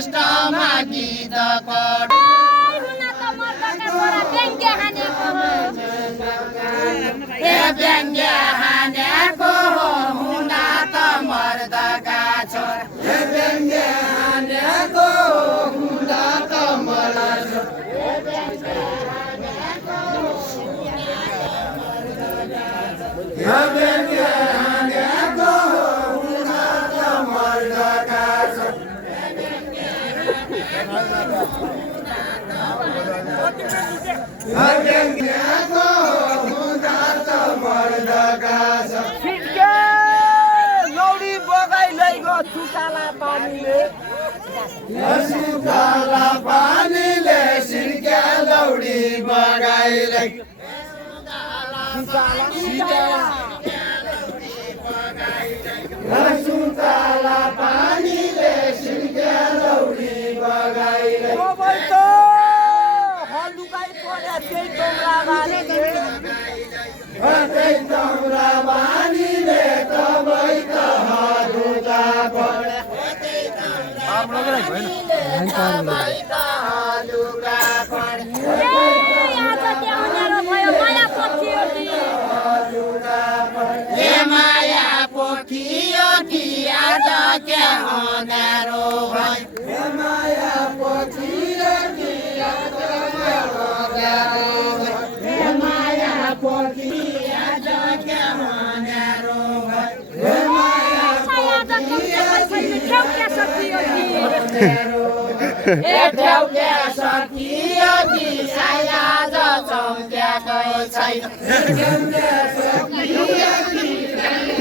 कष्टमा गीत कट व्यङ्ग्य हानेको हो हुन त मर्दका छोरा व्यङ्ग्य हानेको हो हुन त मर्दका व्यङ्ग्य हानेको हो हुन त मर्दका व्यङ्ग्यको हुँदा त मर्दका छिटके लौडी बगाइ लैगो सुकाला पानीले सुकाला पानीले सिर्क्या लौडी बगाइले सुकाला पानीले सिर्क्या लौडी बगाइले तम्रा बानीले तबै त हालुका परे माया पोखियो कि आज के अँध्यारो भयो माया पोखियो कि आज के अँध्यारो भयो माया पोखियो आज के अँध्यारो भयो माया पोखियो ठ्याउक्या सकियो कि आज चम्क्याकै छैन ठ्याउक्या सकियो कि आज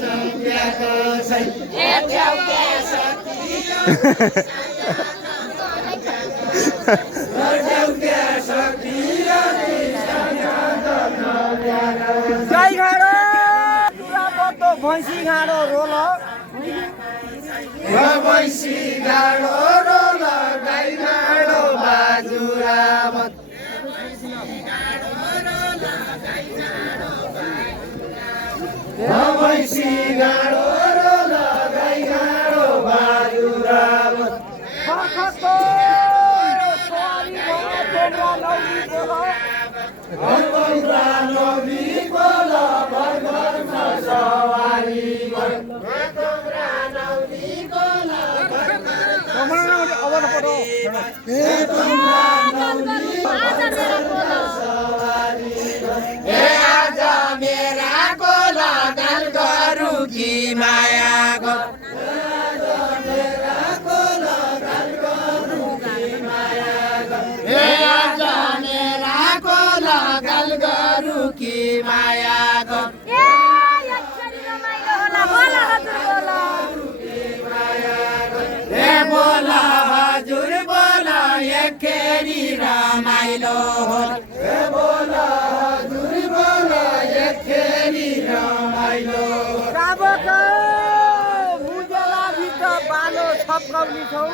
चम्क्याकै छैन ठ्याउक्या सकियो ठ्याउक्या सकियो कि आज चम्क्याकै गाई घाँडो पुरानो भैँसी घाँडो रोल भैँसी घाँडो रोल गाई घाँडो बाजुरा भैँसी घाँडो रोल गाई घाँडो बाजुरा तम्रा नौरी बोल भरघरमा सवारी तम्रा नौरी बोल आज मेरा कोल गल गरु कि माया गो मेरा कोल गल गरु कि माया गो आज मेरा कोल गल गरु कि माया गो बोल हजुर बोल एकेरी रमाइलो होल बोल हजुर बोल एकेरी रमाइलो बालो छप्काउने छौ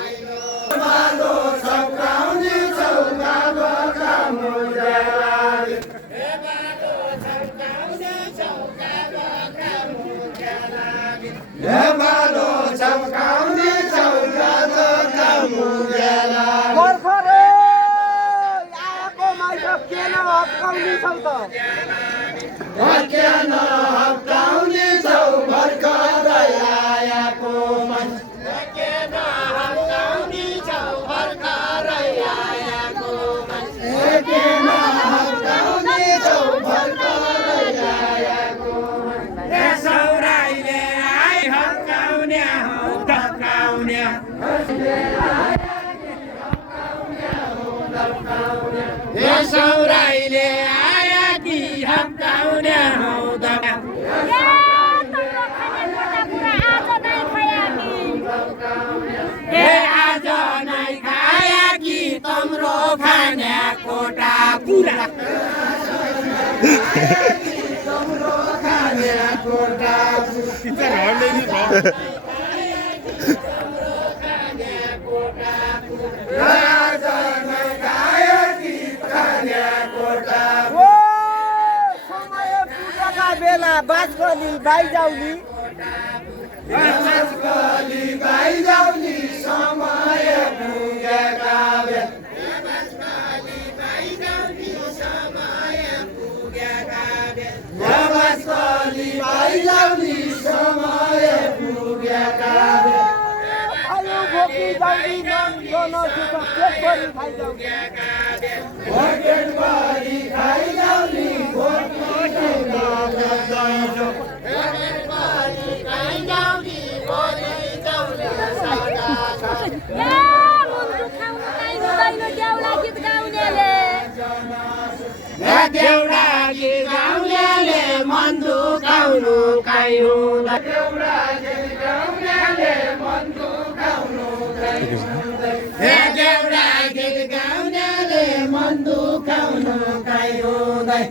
बालो छप्काउने छौ काबका मुजेला बालो छप्काउने छौ काबका मुजेला गोर्खरे आएको माइक के न हप्काउने छौ त के न हप्काउने छौ भर्खरै आएको मान्छे के न हप्काउने छौ भर्खरै आएको मान्छे के न हप्काउने छौ भर्खरै आएको मान्छे सौराइले आइ हप्काउने हौ धप्काउने सौराइले आया कि हप्काउने हौ आज नै खाया कि तम्रो खाने कोटा पुरा तम्रो खाने कोटा बेला बाजगली बाइजाउली बाइजाउली समय खाइजाउली समय पुगेका आयो भोकी जाउली नन सुख पेट भरि खाइजाउली भोकेटभरि खाइजाउली देउडा गीत गाउनेले मन दुखाउनु काई हुँदैन देउडा गीत गाउनेले मन दुखाउनु काई हुँदैन देउडा गीत गाउनेले मन दुखाउनु काई हुँदैन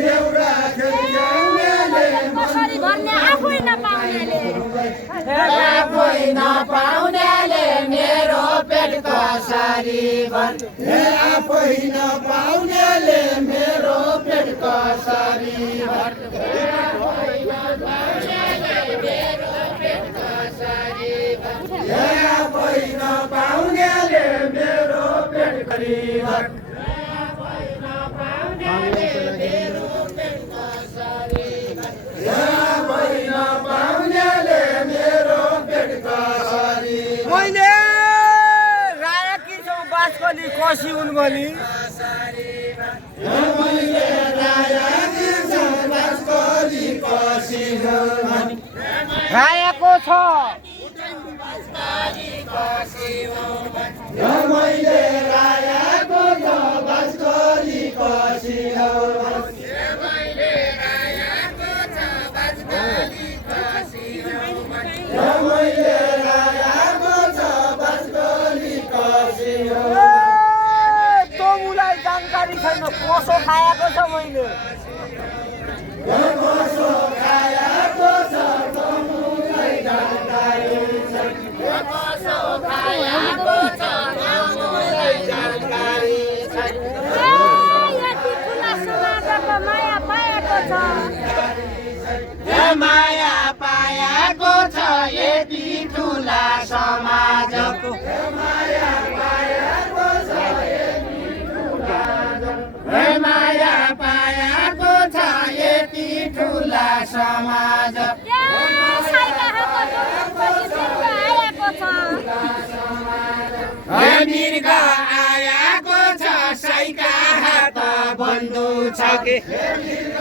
देउडा गीत गाउनेले कसरी भन्ने आफै नपाउनेले आफै नपाउनेले मेरो पेट कसरी भन् आफै नपाउनेले मेरो पेट कसरी भन् आफै नपाउनेले मेरो पेट कसरी भन् आफै नपाउनेले मेरो पेट कसरी भन् आफै नपाउनेले मेरो पेट कसरी भन् आफै नपाउनेले मेरो पेट कसरी मैले रायकी छौ बासकली कसी उनगली मैले रायकी छौ बासकली कसी उनगली रायको छ मैले रायको छ बासकली कसी उनगली मैले रायको छ बासकली कसी उनगली मैले रायको छ बासकली कसी उनगली तँलाई जानकारी छैन कसो खाएको छ मैले कसो खाएको छ तँलाई जानकारी छैन कसो खाएको छ तँलाई जानकारी छैन यति ठुला समाजको माया पाएको छ माया पाएको छ यति ठुला समाजको माया पाएको छ माया पाएको छ यति ठुला समाज मृग आएको छ साइका हात बन्धु छ के मृग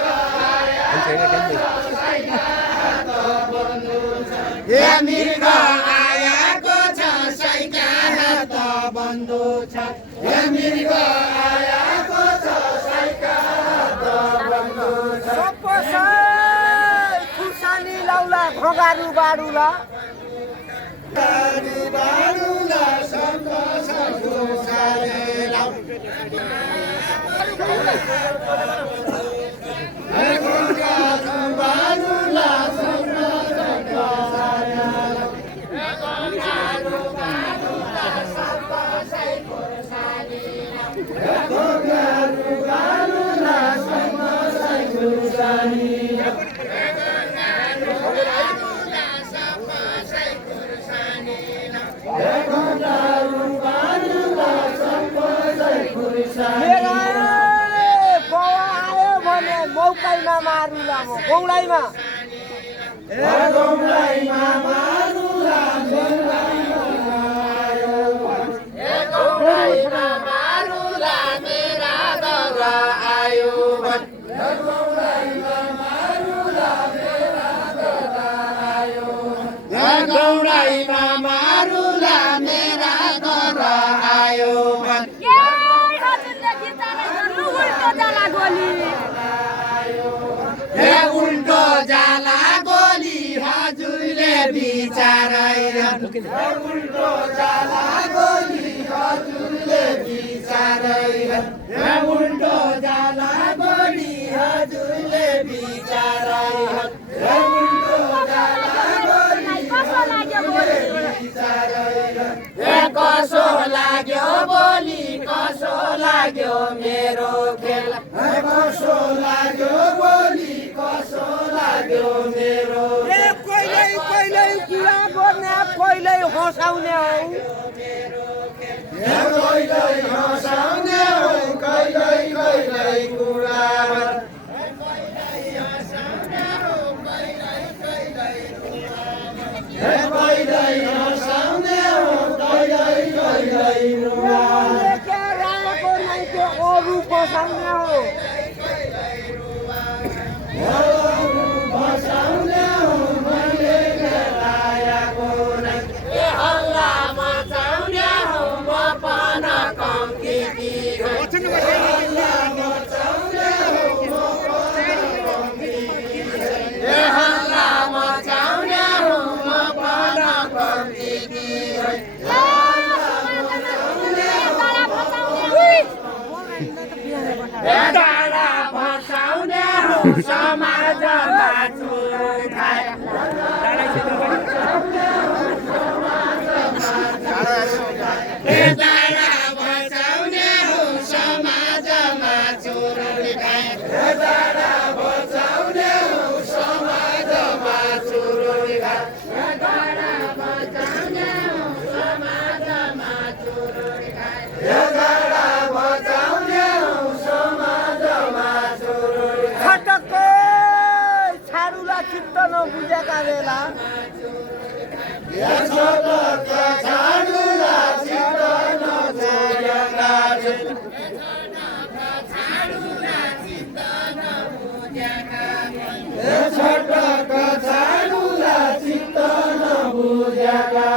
आएको छ साइका हात बन्धु छ मृग आएको छ साइका हात बन्धु छ खुर्सानी लाउला घोगारू बाडुला बाडुला सन्तोष खुर्सानी बाडुला मौकाइमा मारुला म गौलाइमा मारुला मेरा दौरा आयो गौडाइमा मारुला मेरा दौरा आयो उल्टो जाला गोली हजुरले बिचारै उल्टो जाला गोली हजुरले बिचारै उल्टो जाला गोली हजुरले बिचारै उल्टो जाला गोली कसो लाग्यो बोली कसो लाग्यो मेरो खेल कसो लाग्यो बोली कसो लाग्यो मेरो कहिल्यै कुरा गर्ने कहिल्यै हँसाउने हौ कहिल्यै हँसाउने हौ कहिल्यै कुरा बसाउने हो समाजमा चुरो खाए दाडा बचाउने हो समाजमा चुरो खाए दाडा बचाउने हो समाजमा चुरो खाए दाडा बचाउने हो समाजमा चुरो खाए दाडा बचाउने हो समाजमा चुरो छटक्कै छाडुला चित्त नबुझेका बेला छटक छाडुला चित्त नबुझेका